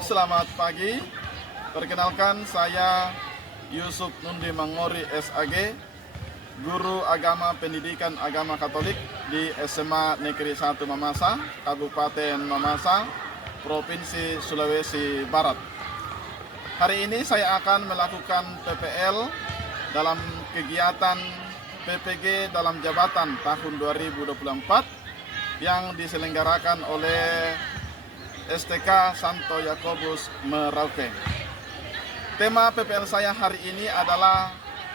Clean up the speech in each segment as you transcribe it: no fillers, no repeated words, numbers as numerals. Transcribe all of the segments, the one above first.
selamat pagi. Perkenalkan, saya Yusuf Nundi Mangori SAG, Guru Agama Pendidikan Agama Katolik di SMA Negeri 1 Mamasa, Kabupaten Mamasa, Provinsi Sulawesi Barat. Hari ini saya akan melakukan PPL dalam kegiatan PPG dalam jabatan tahun 2024 yang diselenggarakan oleh STK Santo Yakobus Merauke. Tema PPL saya hari ini adalah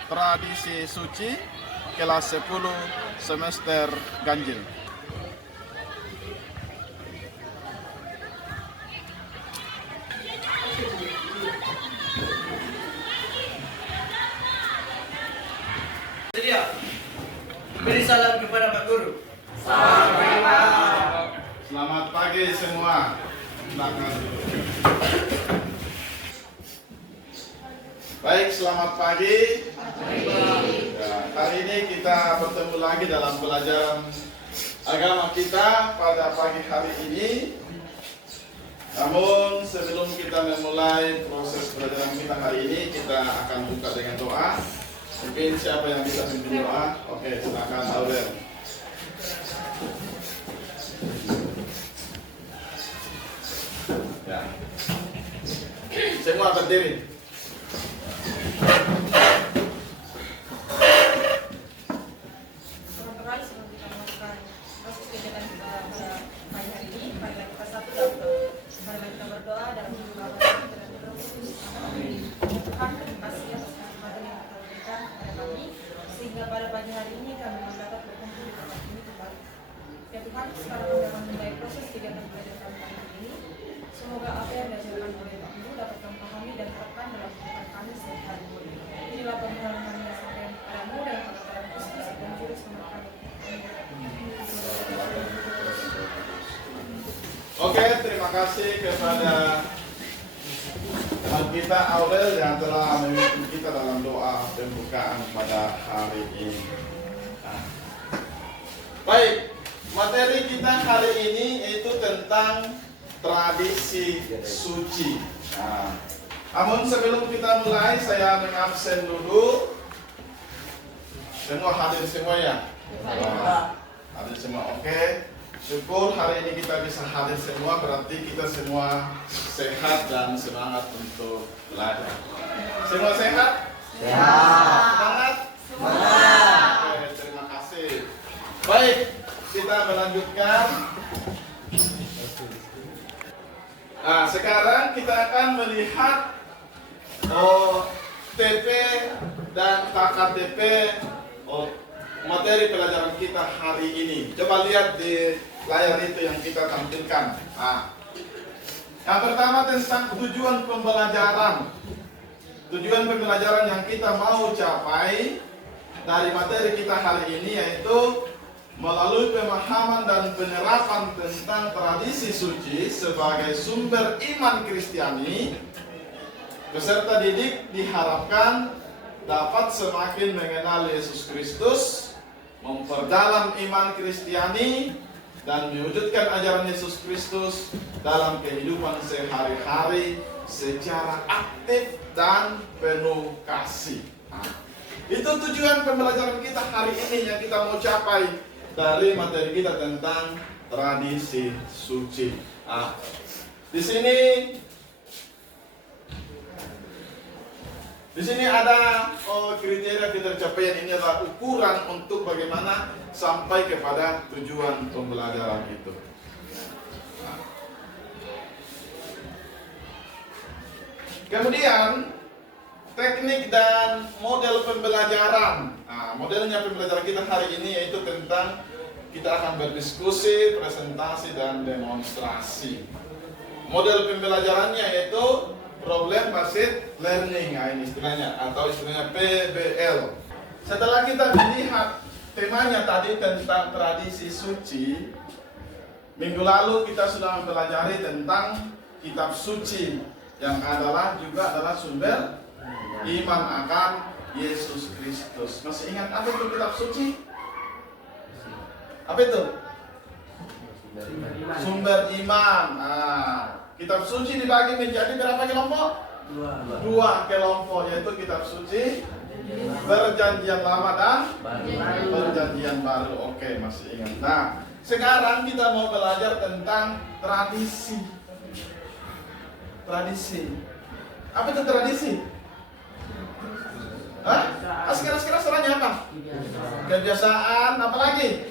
tradisi suci kelas 10 semester ganjil. Beri salam kepada Pak Guru. Selamat pagi semua. Baik, selamat pagi. Ya, hari ini kita bertemu lagi dalam pelajaran agama kita pada pagi hari ini. Namun sebelum kita memulai proses pelajaran kita hari ini, kita akan buka dengan doa. Mungkin siapa yang bisa pimpin doa? Oke, silakan Aurel. Ya. Semua berdiri. Sehingga pada pagi hari ini kami mendapat berkumpul di tempat ini kembali. Ya Tuhan, sekarang kami akan memulai proses kegiatan belajar kami hari ini. Semoga apa yang diajarkan oleh Pak Guru dapat kami pahami dan terapkan dalam kehidupan kami sehari-hari. Inilah permohonan kami yang sampai kepadamu dan kepada Kristus dan Juru Selamat kami. Oke, terima kasih kepada teman kita Aurel yang telah memimpin kita dalam doa pembukaan pada hari ini. Baik, materi kita hari ini yaitu tentang tradisi suci. Namun sebelum kita mulai, saya mengabsen dulu. Semua hadir semua ya? Hadir semua, oke. Syukur hari ini kita bisa hadir semua, berarti kita semua sehat dan semangat untuk belajar. Semua sehat? Sehat. Semangat? Semangat. Oke, terima kasih. Baik, kita melanjutkan. Nah, sekarang kita akan melihat TP dan KKTP materi pelajaran kita hari ini. Coba lihat di layar itu yang kita tampilkan. Yang pertama tentang tujuan pembelajaran. Tujuan pembelajaran yang kita mau capai dari materi kita hari ini yaitu melalui pemahaman dan penerapan tentang tradisi suci sebagai sumber iman Kristiani, peserta didik diharapkan dapat semakin mengenal Yesus Kristus, memperdalam iman Kristiani, dan mewujudkan ajaran Yesus Kristus dalam kehidupan sehari-hari secara aktif dan penuh kasih. Itu tujuan pembelajaran kita hari ini yang kita mau capai dari materi kita tentang tradisi suci. Di sini ada kriteria tercapaian. Ini adalah ukuran untuk bagaimana sampai kepada tujuan pembelajaran itu. Kemudian teknik dan model pembelajaran. Modelnya pembelajaran kita hari ini yaitu tentang kita akan berdiskusi, presentasi, dan demonstrasi. Model pembelajarannya yaitu problem based learning, ini istilahnya, atau istilahnya PBL. Setelah kita melihat temanya tadi tentang tradisi suci, minggu lalu kita sudah mempelajari tentang kitab suci yang juga adalah sumber iman akan Yesus Kristus. Masih ingat apa itu kitab suci? Apa itu? Sumber iman. Kitab suci dibagi menjadi berapa kelompok? Dua kelompok, yaitu kitab suci Perjanjian Lama dan Perjanjian Baru. Oke, masih ingat. Nah, sekarang kita mau belajar tentang tradisi. Tradisi. Apa itu tradisi? Hah? Sekarang soalnya apa? Kebiasaan, apa lagi?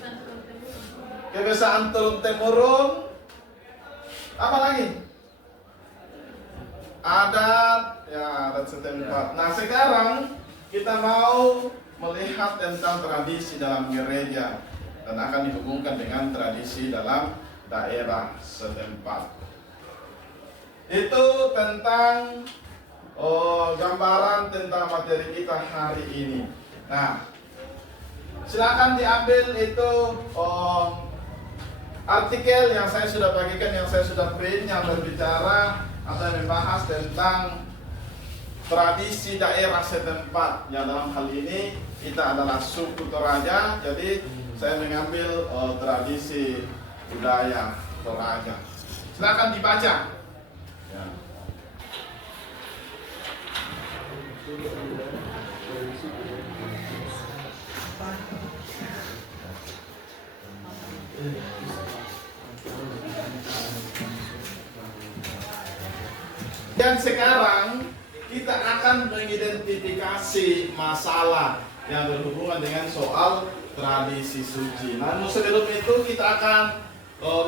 Kebiasaan turun-temurun. Apa lagi? Adat, ya adat setempat. Nah sekarang kita mau melihat tentang tradisi dalam gereja dan akan dihubungkan dengan tradisi dalam daerah setempat. Itu tentang gambaran tentang materi kita hari ini. Nah, silakan diambil itu artikel yang saya sudah bagikan, yang saya sudah print, yang berbicara atau membahas tentang tradisi daerah setempat. Yang dalam hal ini kita adalah suku Toraja, jadi saya mengambil tradisi budaya Toraja. Silakan dibaca. Ya. Dan sekarang kita akan mengidentifikasi masalah yang berhubungan dengan soal tradisi suci. Namun sebelum itu kita akan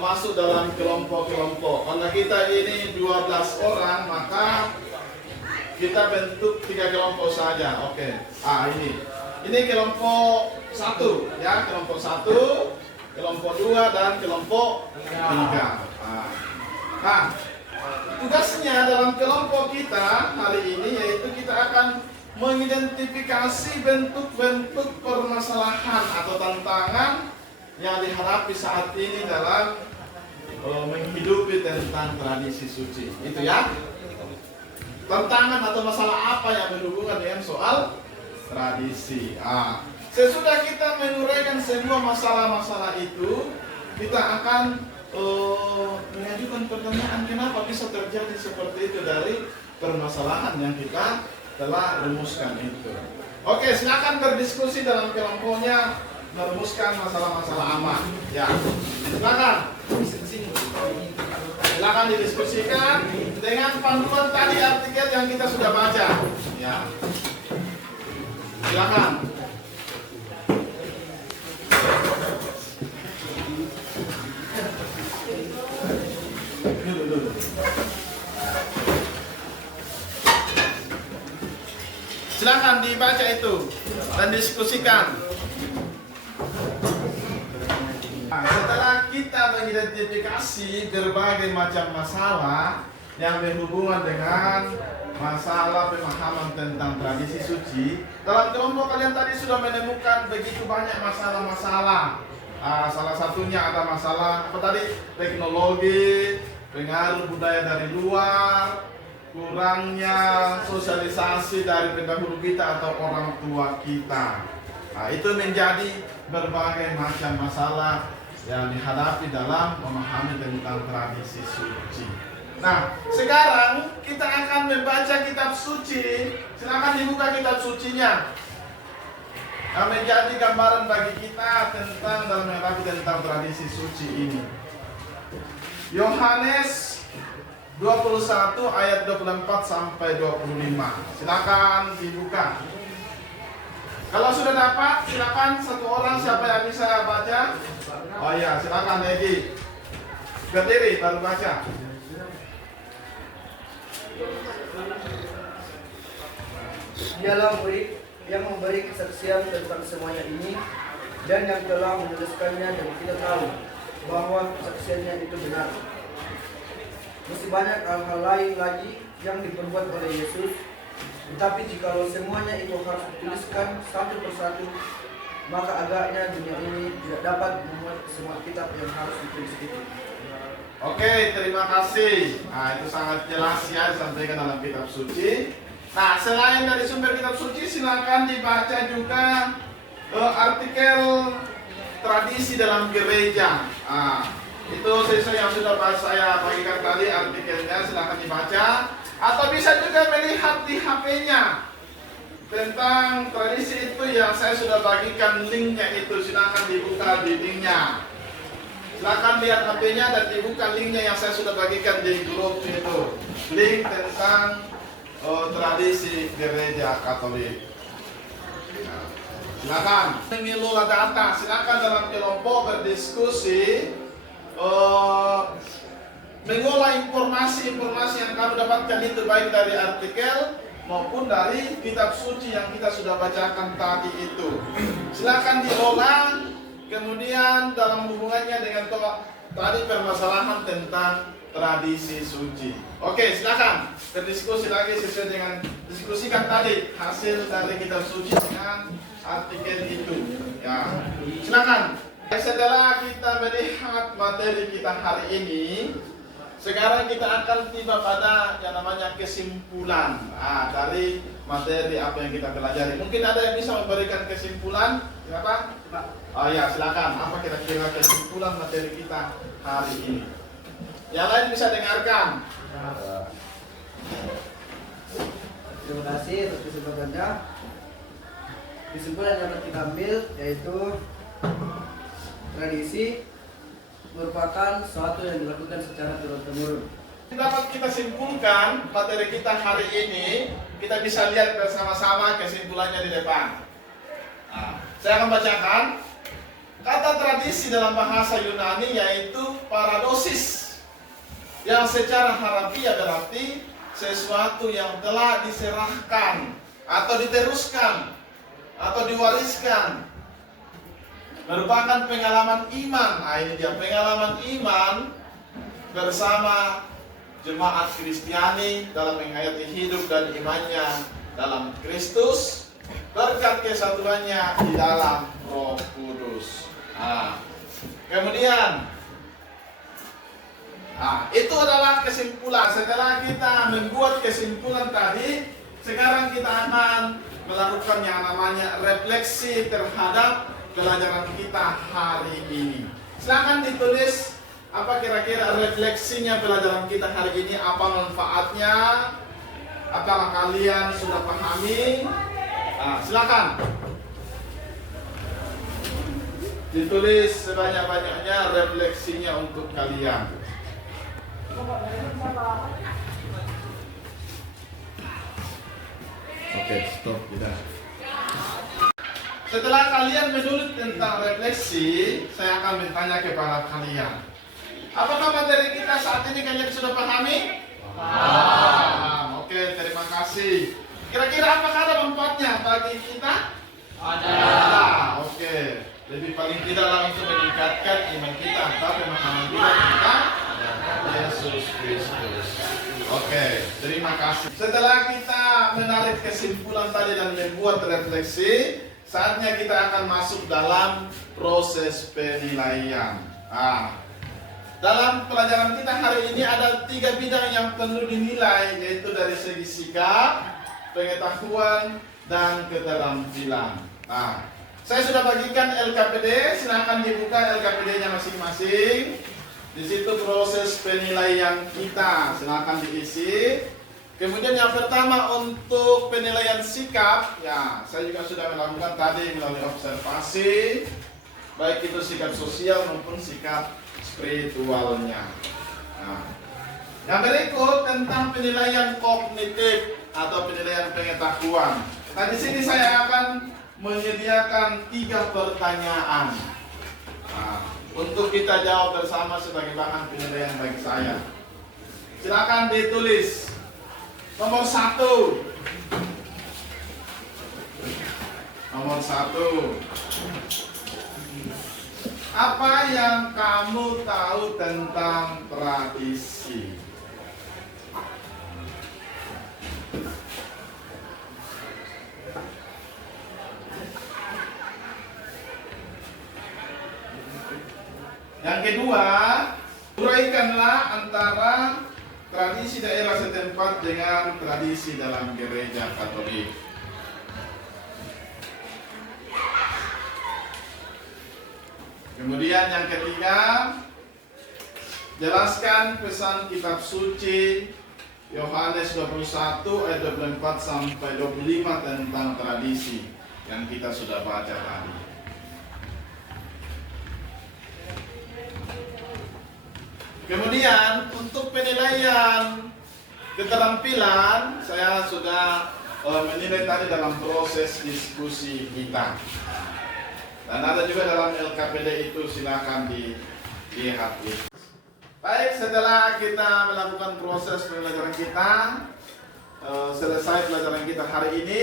masuk dalam kelompok-kelompok. Karena kita ini 12 orang, maka kita bentuk 3 kelompok saja. Oke. Ini kelompok 1 ya, kelompok 1, kelompok 2 dan kelompok 3. Nah, tugasnya dalam kelompok kita hari ini yaitu kita akan mengidentifikasi bentuk-bentuk permasalahan atau tantangan yang dihadapi saat ini dalam menghidupi tentang tradisi suci. Itu ya. Tantangan atau masalah apa yang berhubungan dengan soal tradisi. Sesudah kita menguraikan semua masalah-masalah itu, kita akan mengajukan pertanyaan kenapa bisa terjadi seperti itu dari permasalahan yang kita telah rumuskan itu. Oke, silakan berdiskusi dalam kelompoknya, merumuskan masalah-masalah aman. Ya, silakan. Silakan didiskusikan dengan panduan tadi artikel yang kita sudah baca. Ya, silakan. Silakan dibaca itu dan diskusikan. Nah, setelah kita mengidentifikasi berbagai macam masalah yang berhubungan dengan masalah pemahaman tentang tradisi suci, dalam kelompok kalian tadi sudah menemukan begitu banyak masalah-masalah. Salah satunya ada masalah apa tadi? Teknologi, pengaruh budaya dari luar, kurangnya sosialisasi dari pendahulu kita atau orang tua kita. Nah, itu menjadi berbagai macam masalah yang dihadapi dalam memahami tentang tradisi suci. Nah, sekarang kita akan membaca kitab suci. Silakan dibuka kitab sucinya. Yang menjadi gambaran bagi kita tentang dalam menghadapi tentang tradisi suci ini. Yohanes 21 ayat 24 sampai 25. Silakan dibuka. Kalau sudah dapat, silakan satu orang siapa yang bisa baca? Oh iya, silakan Egi. Berdiri baru baca. Dialah murid yang memberi kesaksian tentang semuanya ini dan yang telah menuliskannya, dan kita tahu bahwa kesaksiannya itu benar. Masih banyak hal-hal lain lagi yang diperbuat oleh Yesus, tetapi jikalau semuanya itu harus dituliskan satu persatu, maka agaknya dunia ini tidak dapat memuat semua kitab yang harus ditulis itu. Oke, terima kasih. Nah, itu sangat jelas ya disampaikan dalam kitab suci. Nah, selain dari sumber kitab suci, silakan dibaca juga artikel tradisi dalam gereja. Itu sesuai yang sudah saya bagikan tadi artikelnya, silahkan dibaca. Atau bisa juga melihat di HP-nya tentang tradisi itu yang saya sudah bagikan linknya itu, silahkan dibuka di linknya. Silahkan lihat HP-nya dan dibuka linknya yang saya sudah bagikan di grup itu. Link tentang tradisi gereja Katolik. Silakan mengelola data, silakan dalam kelompok berdiskusi, mengolah informasi-informasi yang kamu dapatkan itu baik dari artikel maupun dari kitab suci yang kita sudah bacakan tadi itu. Silakan diolah, kemudian dalam hubungannya dengan tadi permasalahan tentang tradisi suci. Oke, silakan berdiskusi lagi sesuai dengan diskusikan tadi hasil dari kitab suci dengan artikel itu. Ya, silakan. Setelah kita melihat materi kita hari ini, sekarang kita akan tiba pada yang namanya kesimpulan dari materi apa yang kita pelajari. Mungkin ada yang bisa memberikan kesimpulan? Siapa? Oh ya, silakan. Apa kira-kira kesimpulan materi kita hari ini? Yang lain bisa dengarkan. Terima kasih atas kesempatannya. Kesimpulan yang dapat kita ambil yaitu tradisi merupakan sesuatu yang dilakukan secara turun-temurun. Dapat kita simpulkan materi kita hari ini, kita bisa lihat bersama-sama kesimpulannya di depan. Saya akan bacakan. Kata tradisi dalam bahasa Yunani yaitu paradosis, yang secara harafiah berarti sesuatu yang telah diserahkan atau diteruskan atau diwariskan, merupakan pengalaman iman. Ini dia pengalaman iman bersama jemaat Kristiani dalam menghayati hidup dan imannya dalam Kristus berkat kesatuannya di dalam Roh Kudus. Kemudian itu adalah kesimpulan. Setelah kita membuat kesimpulan tadi, sekarang kita akan melakukan yang namanya refleksi terhadap pelajaran kita hari ini. Silakan ditulis apa kira-kira refleksinya pelajaran kita hari ini, apa manfaatnya, apakah kalian sudah pahami? Silakan ditulis sebanyak-banyaknya refleksinya untuk kalian. Oke, stop kita. Setelah kalian menulis tentang refleksi, saya akan bertanya kepada kalian. Apakah materi kita saat ini kalian sudah pahami? Paham. Oke, terima kasih. Kira-kira apakah ada manfaatnya bagi kita? Ada. Oke. Lebih paling tidak langsung meningkatkan iman kita atau pemahaman kita tentang Yesus Kristus. Oke, terima kasih. Setelah kita menarik kesimpulan tadi dan membuat refleksi, saatnya kita akan masuk dalam proses penilaian. Dalam pelajaran kita hari ini ada 3 bidang yang perlu dinilai, yaitu dari segi sikap, pengetahuan, dan keterampilan. Saya sudah bagikan LKPD, silahkan dibuka LKPD-nya masing-masing. Di situ proses penilaian kita, silahkan diisi. Kemudian yang pertama untuk penilaian sikap, ya saya juga sudah melakukan tadi melalui observasi, baik itu sikap sosial maupun sikap spiritualnya. Yang berikut tentang penilaian kognitif atau penilaian pengetahuan. Nah di sini saya akan menyediakan 3 pertanyaan. Untuk kita jawab bersama sebagai bahan penilaian bagi saya. Silakan ditulis. Nomor 1. Nomor 1. Apa yang kamu tahu tentang tradisi? Yang kedua, uraikanlah antara tradisi daerah setempat dengan tradisi dalam gereja Katolik. Kemudian yang ketiga, jelaskan pesan kitab suci Yohanes 21 ayat 24 sampai 25 tentang tradisi yang kita sudah baca tadi. Kemudian untuk penilaian keterampilan saya sudah menilai tadi dalam proses diskusi kita. Dan ada juga dalam LKPD itu, silakan dilihat. Baik, setelah kita melakukan proses pembelajaran kita, selesai pelajaran kita hari ini.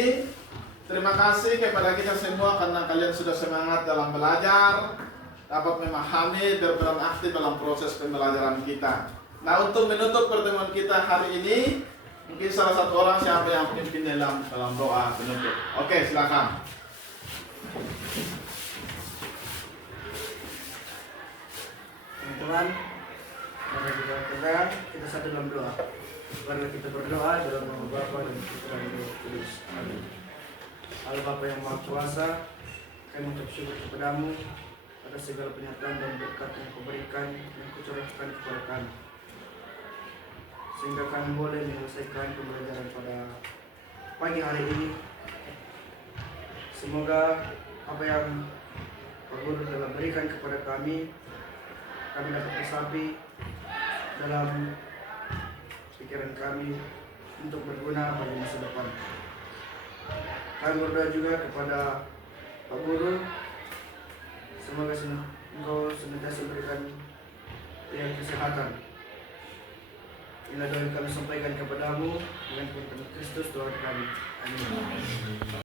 Terima kasih kepada kita semua karena kalian sudah semangat dalam belajar, dapat memahami, berperan aktif dalam proses pembelajaran kita. Nah, untuk menutup pertemuan kita hari ini, mungkin salah satu orang siapa yang pimpin dalam doa penutup. Oke, silakan. Teman-teman, mari kita pegang, kita satu dalam doa. Mari kita berdoa dalam nama Bapa dan Putra dan Roh Kudus. Amin. Allah Bapa yang Maha Kuasa, kami mengucap syukur kepadamu atas segala pernyataan dan berkat yang Kau berikan, yang Kau curahkan kepada kami, sehingga kami boleh menyelesaikan pembelajaran pada pagi hari ini. Semoga apa yang Pak Guru telah berikan kepada kami dapat resapi dalam pikiran kami untuk berguna pada masa depan. Kami berdoa juga kepada Pak Guru, semoga Engkau senantiasa berikan kesehatan. Inilah doa yang kami sampaikan kepadamu dengan Kristus Tuhan kami. Amin.